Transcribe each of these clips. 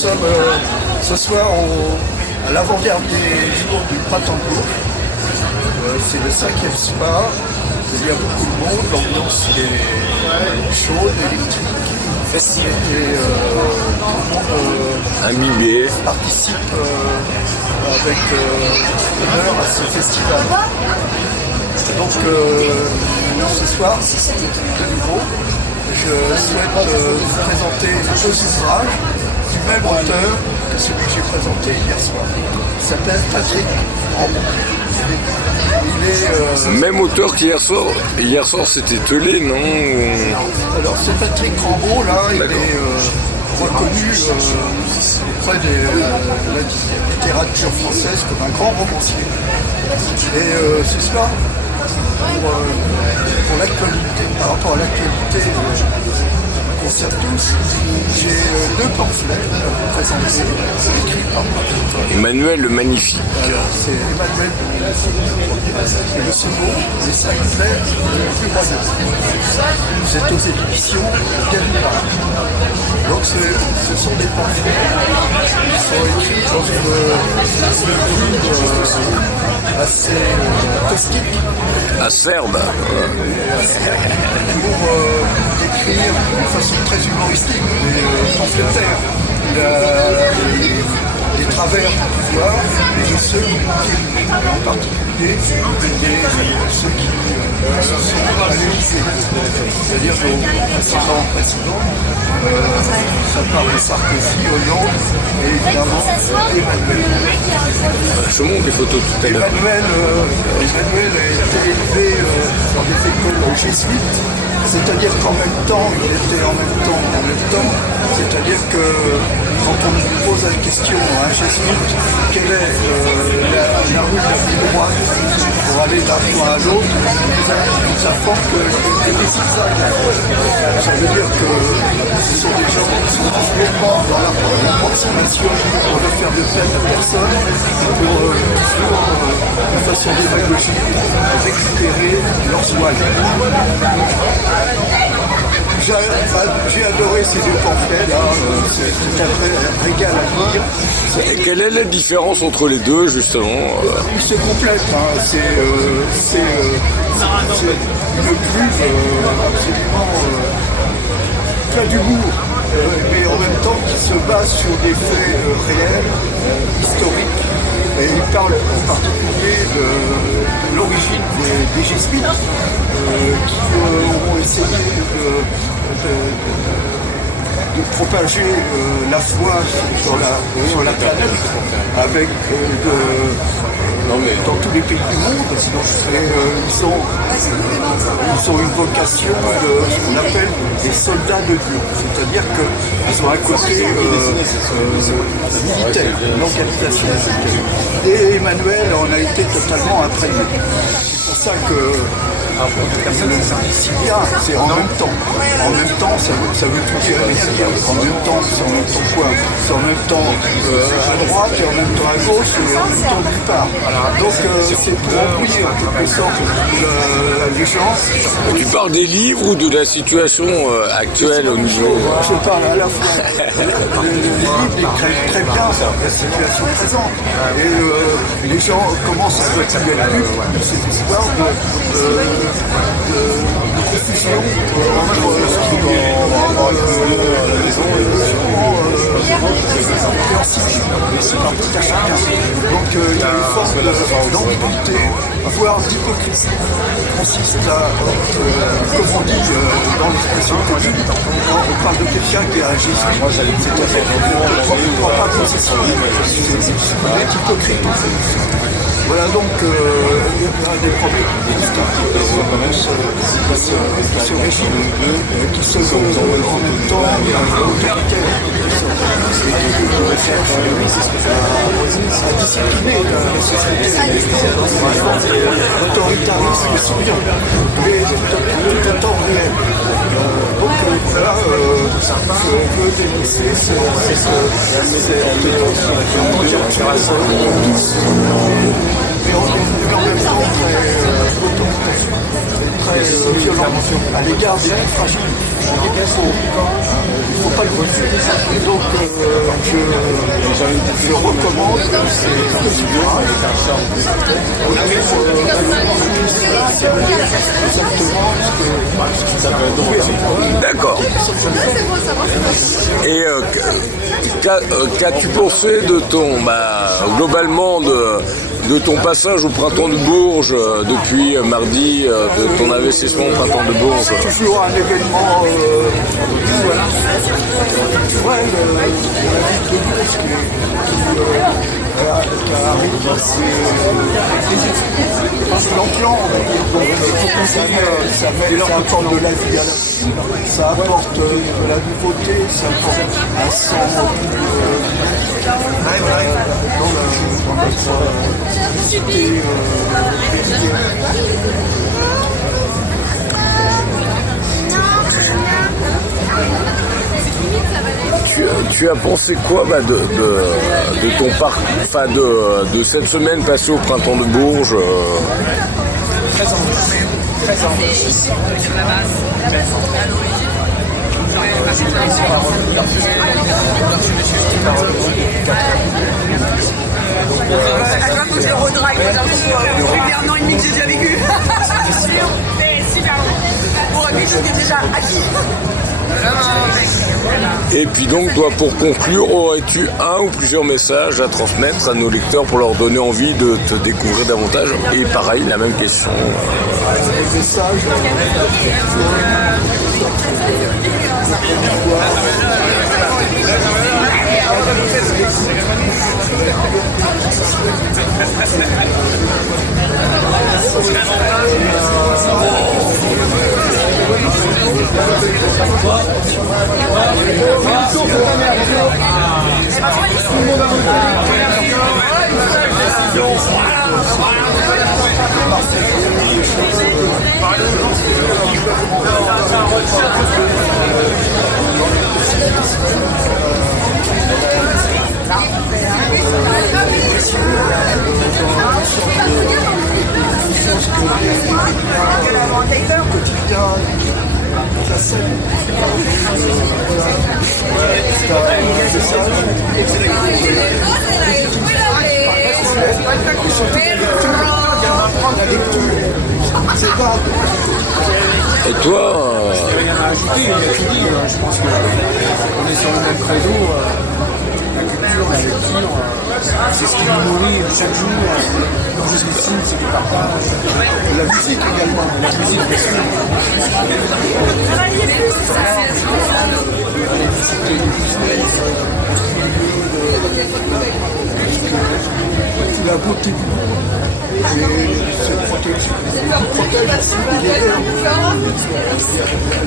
sommes ce soir à l'avant-dernier jour du Printemps de Bourges. C'est le 5e soir. Il y a beaucoup de monde, l'ambiance est chaude, électrique. Et tout le monde Imbibé. participe avec honneur à ce festival. Donc ce soir, de nouveau, je souhaite vous présenter 2 ouvrages du même auteur que celui que j'ai présenté hier soir. Il s'appelle Patrick Rambaud. Il est, Même auteur qu'hier soir. Hier soir c'était Telé, non? alors c'est Patrick Rambaud, là, il D'accord. est reconnu auprès de la littérature française comme un grand romancier. Et ce soir, pour l'actualité, par rapport à l'actualité qui concerne tous, j'ai 2 pamphlets à vous présenter, écrits par Patrick. Emmanuel le Magnifique. Alors, c'est Emmanuel et le second, les 5 lettres du plus royaume. C'est aux éditions Gallimard. Donc ce sont des pamphlets qui sont écrits dans une plume assez caustique Acerbe. pour décrire de façon très humoristique les pamphlétaires. Les travers du pouvoir et de ceux qui, en particulier, ceux qui se sont à l'Élysée. C'est-à-dire qu'au précédent, ça parle de Sarkozy, Hollande et évidemment Emmanuel. Je montre des photos tout à l'heure. Emmanuel a été élevé dans des écoles jésuites, c'est-à-dire qu'en même temps, il était en même temps, c'est-à-dire que quand on lui pose la question à un jésuite, quelle est la rue la plus droite pour aller d'un point à l'autre, nous apprend qu'il y a des zigzags. Ça veut dire que ce sont des gens qui sont complètement dans l'approximation pour ne faire de peine à personne, pour de façon démagogique, récupérer leurs soins. J'ai adoré ces 2 pamphlets-là, c'est un vrai régal à lire. Et quelle est la différence entre les deux, justement? Ils se complètent, hein. C'est une plume absolument plein d'humour, mais en même temps qui se base sur des faits réels, historiques. Et il parle en particulier de l'origine des jésuites qui ont essayé de propager la foi sur la planète avec dans tous les pays du monde. Ils ont une vocation de ce qu'on appelle des soldats de Dieu. C'est-à-dire qu'ils ont un côté militaire, une organisation militaire. Et Emmanuel en a été totalement imprégné. C'est pour ça que personne ne sait si bien, c'est en même temps. En même temps, ça veut tout dire et rien dire. En même temps, c'est en même temps quoi? C'est en même temps à droite et en même temps à gauche et en même temps nulle part. Donc c'est pour embrouiller en quelque sorte les gens. Tu parles des livres ou de la situation actuelle au niveau... Je parle à la fois. Le livre décrit très bien la situation présente. Et les gens commencent à continuer la lutte de ces histoires de confusion entre ce qui est par tout à chacun. Donc il y a une forme d'ambiguïté, voire d'hypocrisie, qui consiste à, comme on dit dans l'expression commune, quand on parle de quelqu'un qui est un jésuite, c'est-à-dire qu'il ne croit pas que c'est ça. Il est hypocrite en fait. Voilà donc un des premiers ce régime qui se veut en même temps autoritaire à discipliner la société. L'autoritarisme aussi bien, mais tout en temps réel. Donc voilà, je veux dénoncer cette mais en même temps très autoritaire. très violente à l'égard des plus fragiles. Il ne faut pas le oublier. Donc je recommande ces mesures-là exactement ce que D'accord. Et qu'as-tu pensé de ton, globalement, de ton passage au Printemps de Bourges depuis mardi, de ton investissement au Printemps de Bourges? c'est toujours un événement culturel, la ville de Bourges qui arrive assez l'enclan, on va dire. Donc ça apporte de la vie à la ville, ça apporte de la nouveauté, ça apporte un sang dans notre cité. Tu as pensé quoi de ton parcours, enfin de cette semaine passée au Printemps de Bourges? Très enrichi sur la base. À quoi faut que je le redrague un an et demi que j'ai déjà vécu. C'est super long. Pour quelque chose qui est déjà acquis. Et puis donc, toi, pour conclure, aurais-tu un ou plusieurs messages à transmettre à nos lecteurs pour leur donner envie de te découvrir davantage? Et pareil, la même question. Les messages, Et toi Il n'y a rien à ajouter, il a tout dit. Je pense qu'on est sur le même credo. La culture, la lecture, c'est ce qui nous nourrit chaque jour. Comme je dessine, c'est du partage. la musique également. La musique, bien sûr. La beauté du monde et se protège aussi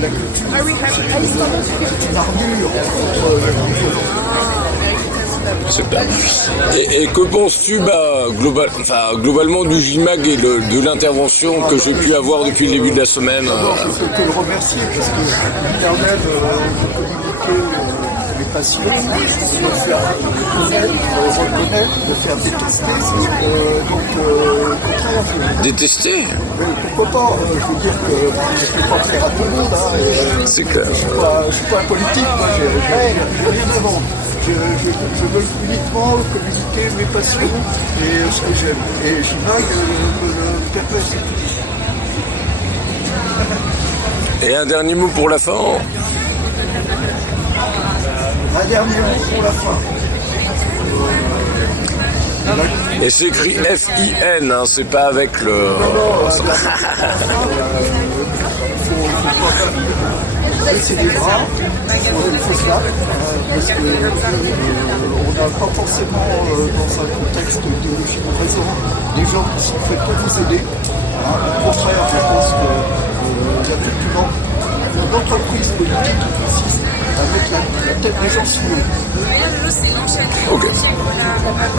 la culture. C'est une armure contre la violence. Super. Et que penses-tu globalement du GIMAG et de l'intervention que j'ai pu avoir depuis le début de la semaine? Je ne peux que le remercier parce que il permet de communiquer les passions, de faire connaître, reconnaître, de faire détester. Donc, au contraire, Détester? pourquoi pas, je veux dire que je ne peux pas le faire à tout le monde. C'est clair. Je ne suis pas un politique, moi, je n'ai rien à vendre. Je veux uniquement communiquer mes passions et ce que j'aime. Et GIMAG me permet. Et un dernier mot pour la fin? Un dernier mot pour la fin. Et c'est écrit F-I-N, hein, c'est pas avec le... Baisser les bras, il faut se battre, parce qu'on n'a pas forcément dans un contexte d'idéologie de raison des gens qui sont faits pour vous aider. Au contraire, je pense qu'il y a toute une entreprise politique qui consiste à mettre la tête des gens sous l'eau. Mais là, le jeu, c'est l'enchaînement. Ok. Voilà.